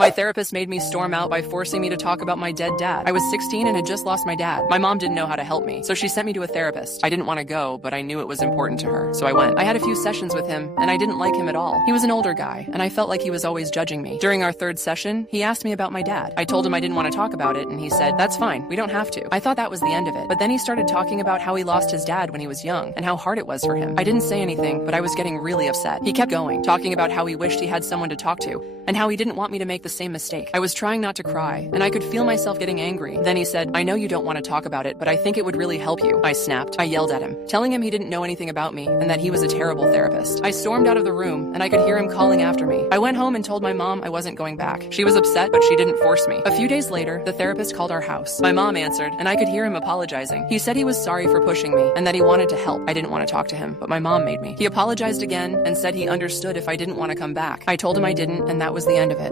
My therapist made me storm out by forcing me to talk about my dead dad. I was 16 and had just lost my dad. My mom didn't know how to help me, so she sent me to a therapist. I didn't want to go, but I knew it was important to her, so I went. I had a few sessions with him, and I didn't like him at all. He was an older guy, and I felt like he was always judging me. During our third session, he asked me about my dad. I told him I didn't want to talk about it, and he said, "That's fine, we don't have to." I thought that was the end of it, but then he started talking about how he lost his dad when he was young, and how hard it was for him. I didn't say anything, but I was getting really upset. He kept going, talking about how he wished he had someone to talk to, and how he didn't want me to make the same mistake. I was trying not to cry, and I could feel myself getting angry. Then he said, "I know you don't want to talk about it, but I think it would really help you." I snapped. I yelled at him, telling him he didn't know anything about me, and that he was a terrible therapist. I stormed out of the room, and I could hear him calling after me. I went home and told my mom I wasn't going back. She was upset, but she didn't force me. A few days later, the therapist called our house. My mom answered, and I could hear him apologizing. He said he was sorry for pushing me, and that he wanted to help. I didn't want to talk to him, but my mom made me. He apologized again, and said he understood if I didn't want to come back. I told him I didn't, and that was the end of it.